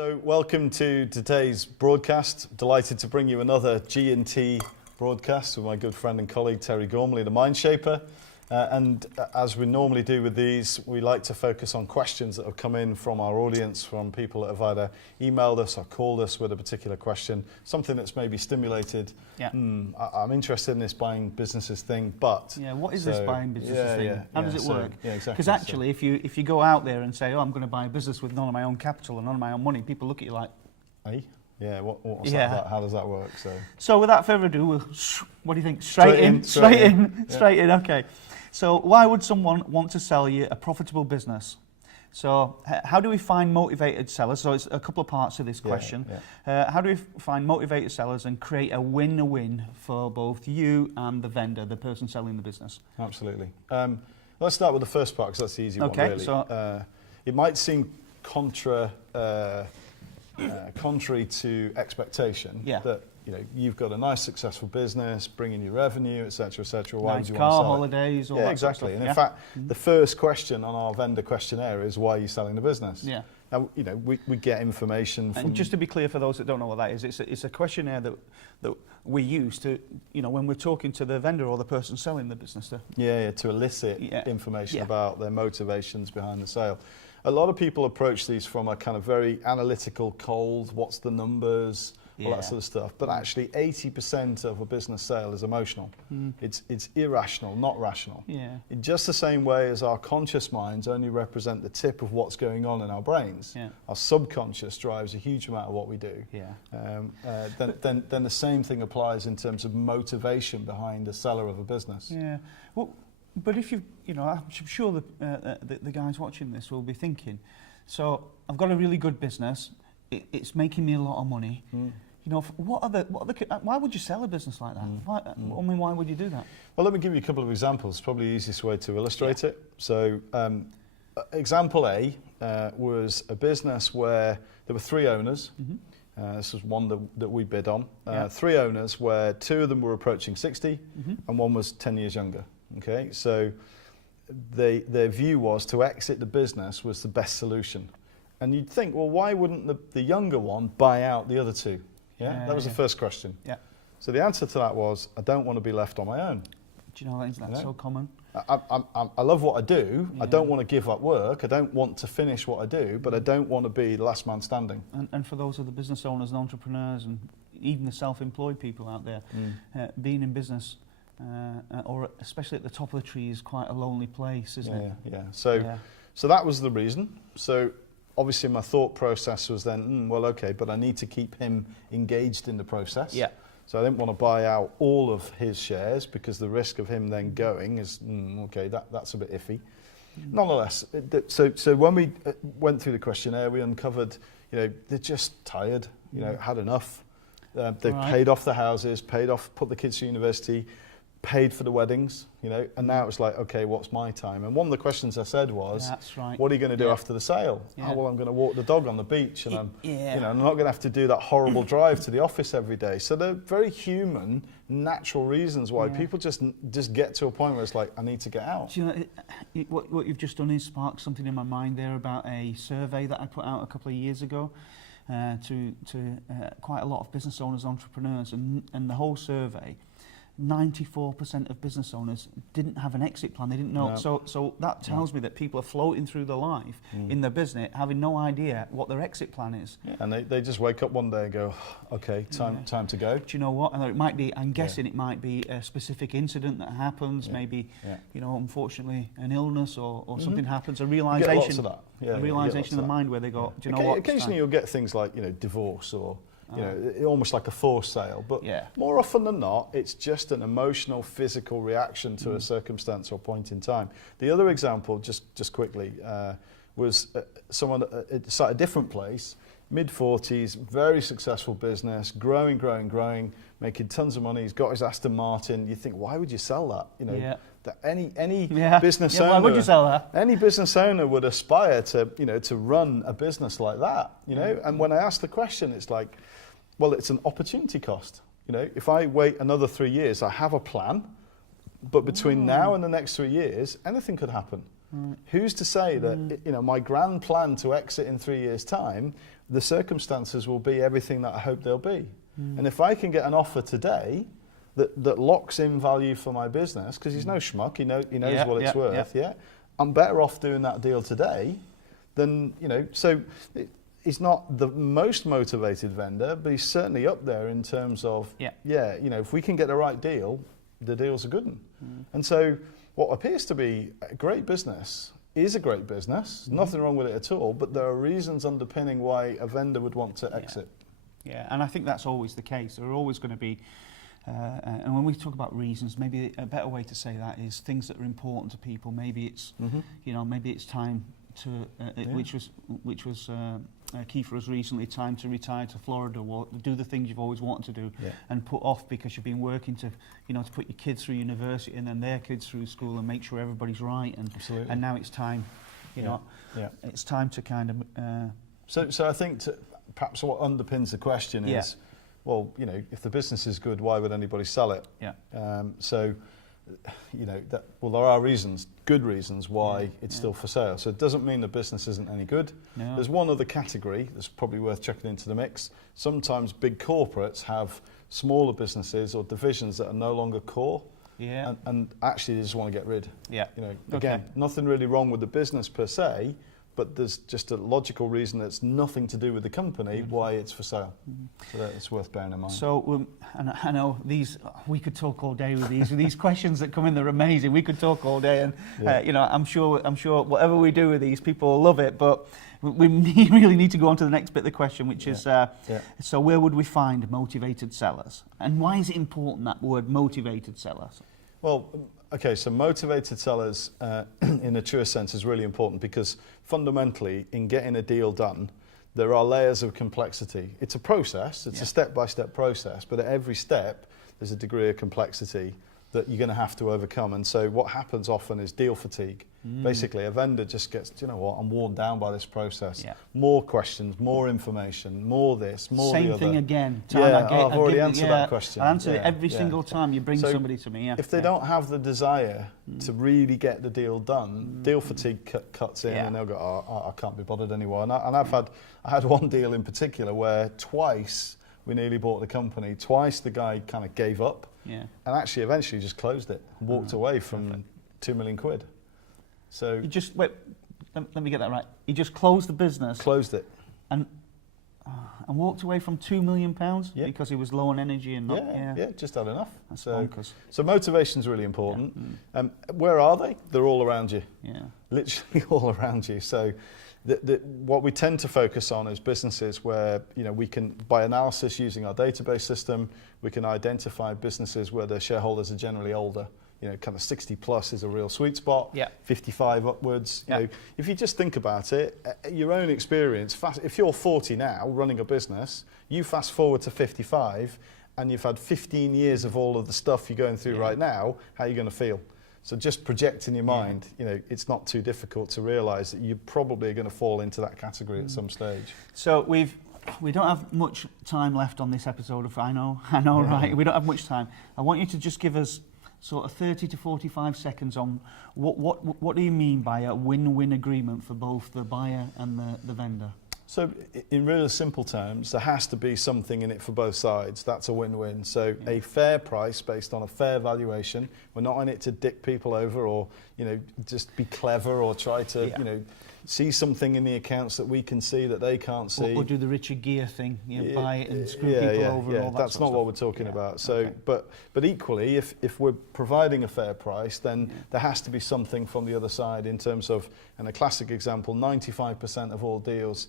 So welcome to today's broadcast. Delighted to bring you another G&T broadcast with my good friend and colleague Terry Gormley, the Mind Shaper. And as we normally do with these, we like to focus on questions that have come in from our audience, from people that have either emailed us or called us with a particular question, something that's maybe stimulated, I'm interested in this buying businesses thing, but... Yeah, what is this buying businesses thing? How does it work? Yeah, exactly. Because actually, if you go out there and say, oh, I'm going to buy a business with none of my own capital and none of my own money, people look at you like... Hey? Yeah, what's that about? How does that work? So without further ado, what do you think? Straight in, okay. So why would someone want to sell you a profitable business? So how do we find motivated sellers? So it's a couple of parts to this question. How do we find motivated sellers and create a win-win for both you and the vendor, the person selling the business? Absolutely. Let's start with the first part because that's the easy one, really. So, it might seem contrary to expectation that you've got a nice successful business bringing you revenue, etc., etc. Why would you want to sell holidays, all that exactly. Stuff. And in fact, the first question on our vendor questionnaire is, why are you selling the business? Yeah. Now, we get information from... And just to be clear for those that don't know what that is, it's a questionnaire that we use to, when we're talking to the vendor or the person selling the business. To elicit information about their motivations behind the sale. A lot of people approach these from a kind of very analytical, cold, what's the numbers, all that sort of stuff. But actually 80% of a business sale is emotional. It's irrational, not rational. In just the same way as our conscious minds only represent the tip of what's going on in our brains, our subconscious drives a huge amount of what we do. Then the same thing applies in terms of motivation behind the seller of a business. Well, but if I'm sure the guys watching this will be thinking, so I've got a really good business, it's making me a lot of money. Why would you sell a business like that? Why would you do that? Well, let me give you a couple of examples. Probably the easiest way to illustrate it. So, example A was a business where there were 3 owners. This was one that we bid on. 3 owners where 2 of them were approaching 60 and 1 was 10 years younger. Okay, so their view was to exit the business was the best solution. And you'd think, well, why wouldn't the younger one buy out the other 2? That was the first question. So the answer to that was, I don't want to be left on my own. Do you know that's so common? I love what I do. I don't want to give up work. I don't want to finish what I do, but I don't want to be the last man standing. And for those of the business owners and entrepreneurs and even the self-employed people out there, being in business, or especially at the top of the tree, is quite a lonely place, isn't it? So that was the reason. So obviously my thought process was then, well, okay, but I need to keep him engaged in the process. So I didn't want to buy out all of his shares because the risk of him then going is, okay, that's a bit iffy. Nonetheless, so when we went through the questionnaire, we uncovered, they're just tired, had enough. They've paid off the houses, put the kids to university, paid for the weddings, and now it's like, okay, what's my time? And one of the questions I said was, what are you going to do after the sale? Oh, well, I'm going to walk the dog on the beach, and I'm not going to have to do that horrible drive to the office every day. So they're very human, natural reasons why people just get to a point where it's like, I need to get out. Do you know, what you've just done is sparked something in my mind there about a survey that I put out a couple of years ago to quite a lot of business owners, entrepreneurs, and the whole survey, 94% of business owners didn't have an exit plan. They didn't know. So that tells me that people are floating through their life in their business, having no idea what their exit plan is. And they just wake up one day and go, okay, time to go. Do you know what? And it might be, I'm guessing it might be a specific incident that happens, maybe, unfortunately an illness or something happens, a realisation. Lots of that. A realisation in the mind where they go, do you know what? Occasionally you'll get things like, divorce or almost like a forced sale, but more often than not, it's just an emotional, physical reaction to a circumstance or point in time. The other example, just quickly, was someone at a different place, mid-40s, very successful business, growing, making tons of money. He's got his Aston Martin. You think, why would you sell that? That any business owner, why would you sell that? Any business owner would aspire to run a business like that. And when I ask the question, it's like, well, it's an opportunity cost. If I wait another 3 years, I have a plan, but between now and the next 3 years, anything could happen. Who's to say that my grand plan to exit in 3 years' time the circumstances will be everything that I hope they'll be. And if I can get an offer today that locks in value for my business, because he's no schmuck, he knows what it's worth, I'm better off doing that deal today than, so he's not the most motivated vendor, but he's certainly up there in terms of, if we can get the right deal, the deal's a good one. And so what appears to be a great business is a great business, nothing wrong with it at all, but there are reasons underpinning why a vendor would want to exit. Yeah, and I think that's always the case. There are always going to be, and when we talk about reasons, maybe a better way to say that is things that are important to people. Maybe it's, maybe it's time to, which was key for us recently, time to retire to Florida, or do the things you've always wanted to do, and put off because you've been working to, to put your kids through university and then their kids through school and make sure everybody's right. And now it's time, it's time to kind of. So I think perhaps what underpins the question is, well, if the business is good, why would anybody sell it? There are reasons, good reasons why it's still for sale. So it doesn't mean the business isn't any good. No. There's one other category that's probably worth checking into the mix. Sometimes big corporates have smaller businesses or divisions that are no longer core. And actually they just want to get rid. Again, nothing really wrong with the business per se, but there's just a logical reason that's nothing to do with the company why it's for sale. So that it's worth bearing in mind. So, and I know we could talk all day with these questions that come in. They're amazing. We could talk all day, and I'm sure whatever we do with these, people will love it. But we really need to go on to the next bit of the question, which is so where would we find motivated sellers, and why is it important, that word motivated sellers? Well, okay, so motivated sellers in a truer sense is really important, because fundamentally in getting a deal done, there are layers of complexity. It's a process, it's a step-by-step process, but at every step there's a degree of complexity that you're going to have to overcome. And so what happens often is deal fatigue. Basically, a vendor just gets, you know what, I'm worn down by this process. More questions, more information, more this, more the other. Same thing again. I've already answered that question. I answer it every single time you bring somebody to me. If they don't have the desire to really get the deal done, deal fatigue cuts in, and they'll go, I can't be bothered anymore. And I had one deal in particular where twice we nearly bought the company. Twice the guy kind of gave up, and actually eventually just closed it, walked away from £2 million. So you just wait. Let me get that right. He just closed the business. Closed it, and walked away from £2 million because he was low on energy and not. Just had enough. That's bonkers. So motivation's really important. Where are they? They're all around you. Literally all around you. So what we tend to focus on is businesses where we can, by analysis using our database system, we can identify businesses where the shareholders are generally older. Kind of 60 plus is a real sweet spot. 55 upwards. If you just think about it, your own experience. If you're 40 now, running a business, you fast forward to 55, and you've had 15 years of all of the stuff you're going through right now. How are you going to feel? So just project in your mind. It's not too difficult to realise that you probably are going to fall into that category at some stage. So we don't have much time left on this episode of I know, right? We don't have much time. I want you to just give us sort of 30 to 45 seconds on what do you mean by a win-win agreement for both the buyer and the vendor? So in really simple terms, there has to be something in it for both sides. That's a win-win. So a fair price based on a fair valuation. We're not in it to dick people over or, just be clever or try to, see something in the accounts that we can see that they can't see. Or do the Richard Gere thing, buy it and screw people over and all that That's sort not of what we're talking about. So, but equally, if we're providing a fair price, then there has to be something from the other side in terms of, and a classic example, 95% of all deals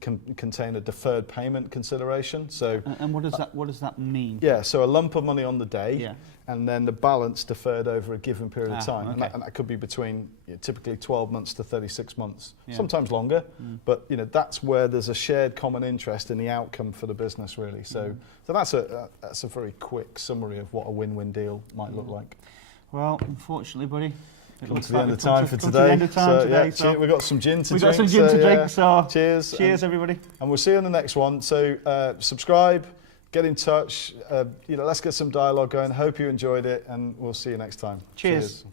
contain a deferred payment consideration. So, and what does that mean? So a lump of money on the day, and then the balance deferred over a given period of time, and that could be between typically 12 months to 36 months, sometimes longer. But that's where there's a shared common interest in the outcome for the business, really. So that's a very quick summary of what a win-win deal might look like. Well, unfortunately, buddy. Come to the end of time for today. We've got some gin to drink. So cheers. Cheers, everybody. And we'll see you on the next one. So subscribe, get in touch. Let's get some dialogue going. Hope you enjoyed it, and we'll see you next time. Cheers.